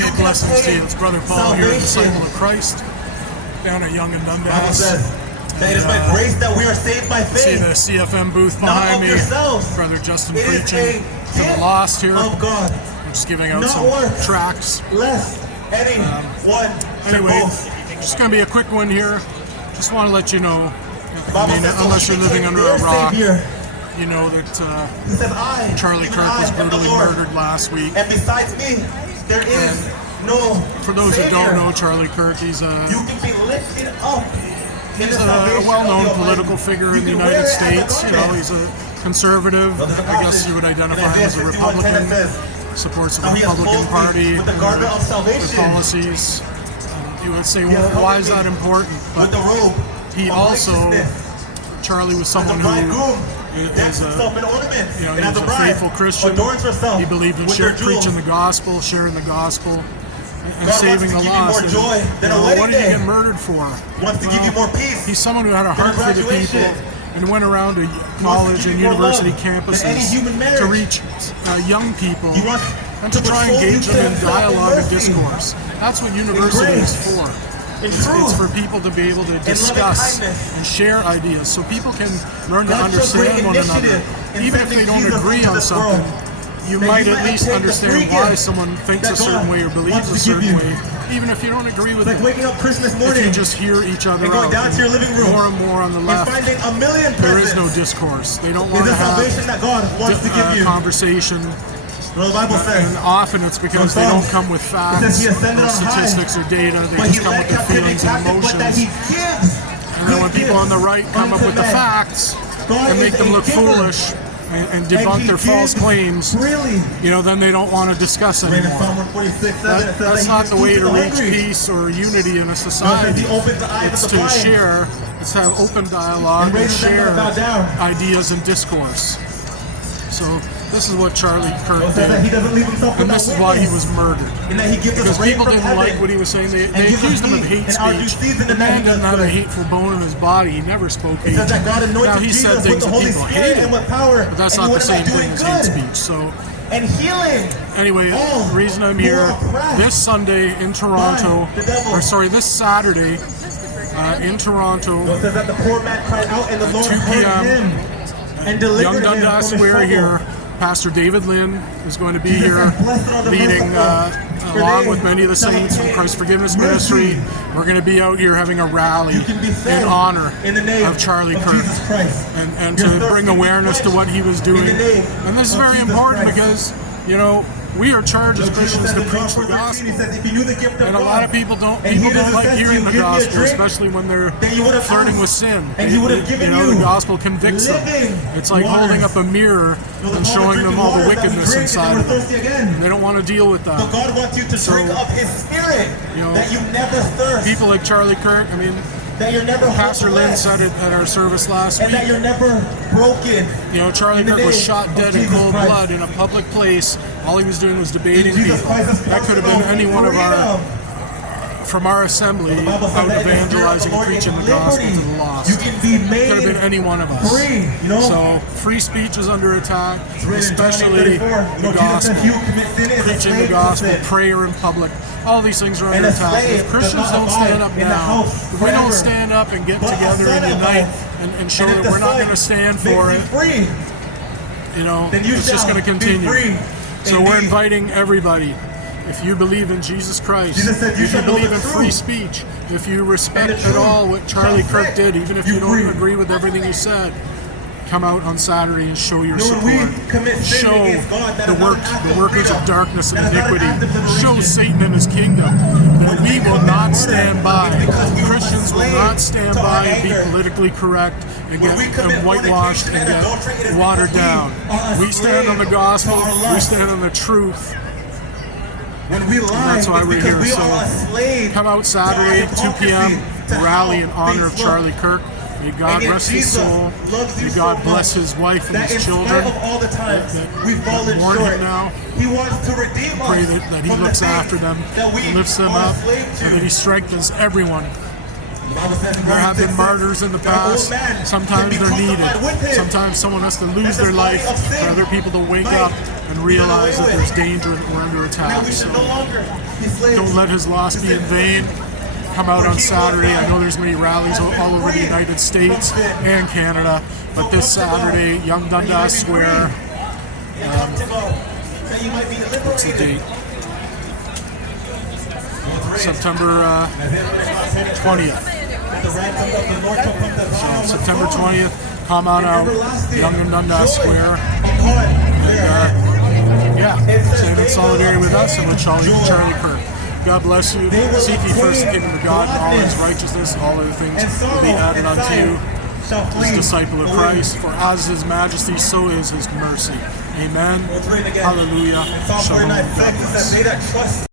Hey, blessings to you. It's Brother Paul here, disciple of Christ, down at Yonge and Dundas. That it is by grace that we are saved by faith. See the CFM booth behind me. Brother Justin preaching to the lost here. Of God. I'm just giving out some tracts. Anyway, just going to be a quick one here. Just want to let you know, unless you're living under a rock, you know that Charlie Kirk was brutally murdered last week. And besides me, there is no For those who don't know Charlie Kirk, he's a well-known political figure in the United States. You know, he's a conservative. I guess you would identify him as a Republican. Supports the Republican Party and their policies. You would say, well, why is that important? But he also, Charlie was someone who is a faithful Christian. He believed in preaching the gospel, sharing the gospel, and saving the lost. What did he get murdered for? He's someone who had a heart for the people and went around to college and university campuses to reach young people and to try and engage them in dialogue and discourse. That's what university is for. It's for people to be able to discuss and share ideas so people can learn to understand one another. Even if they don't agree on something, you might at least understand why someone thinks a certain way or believes a certain way, even if you don't agree with it. Waking up Christmas morning, if you just hear each other out, going down to your living room, more and more on the left, there is no discourse. They don't want to have a conversation. Well, the Bible says, and often it's because they don't come with facts or statistics or data. They just come with their feelings and emotions. And then when people on the right come up with the facts and make them look foolish and debunk their false claims, then they don't want to discuss anymore. That's not the way to reach peace or unity in a society. It's to share, it's to have open dialogue and share ideas and discourse. So this is what Charlie Kirk did, and this is why he was murdered. Because people didn't like what he was saying. They accused him of hate speech. The man didn't have a hateful bone in his body. He never spoke hate. Now he said things that people hated, but that's not the same thing as hate speech. So anyway, the reason I'm here this Sunday in Toronto, this Saturday in Toronto, 2 p.m. Yonge and Dundas Square here. Pastor David Lynn is going to be here leading, along with many of the saints from Christ Forgiveness Ministry. We're going to be out here having a rally in honor of Charlie Kirk and to bring awareness to what he was doing. And this is very important because, we are charged as Christians to preach the gospel. And a lot of people don't like hearing the gospel, especially when they're flirting with sin. The gospel convicts them. It's like holding up a mirror and showing them all the wickedness inside of them. And they don't want to deal with that. But God wants you to drink of His Spirit, that you never thirst. People like Charlie Kirk, that you're never Pastor Lynn said it at our service last week. And that you're never broken. Charlie Kirk was shot dead in cold blood in a public place. All he was doing was debating people. That could have been any one of from our assembly out evangelizing and preaching the gospel to the lost. It could have been any one of us. So free speech is under attack, especially the gospel. Preaching the gospel, prayer in public. All these things are under attack. If Christians don't stand up now, if we don't stand up and get together and unite and show that we're not going to stand for it, it's just going to continue. So we're inviting everybody. If you believe in Jesus Christ, if you believe in free speech, if you respect at all what Charlie Kirk did, even if you don't agree with everything he said, come out on Saturday and show your support. Show the workers of darkness and iniquity. Show Satan and his kingdom that we will not stand by. Christians will not stand by and be politically correct and get whitewashed and get watered down. We stand on the gospel. We stand on the truth. And that's why we're here. So come out Saturday, 2 p.m., rally in honor of Charlie Kirk. May God rest his soul. May God bless his wife and his children that mourn him now. Pray that he looks after them, lifts them up, and that he strengthens everyone. There have been martyrs in the past. Sometimes they're needed. Sometimes someone has to lose their life for other people to wake up and realize that there's danger and we're under attack. So don't let his loss be in vain. Come out on Saturday. I know there's going to be rallies all over the United States and Canada, but this Saturday, Yonge and Dundas Square, what's the date? September 20th. So September 20th, come on out, Yonge and Dundas Square, and stand in solidarity with us and with Charlie Kirk. God bless you. Seek ye first the kingdom of God and all his righteousness, all other things will be added unto you. As disciple of Christ, for as his majesty, so is his mercy. Amen. Hallelujah. Shalom. God bless.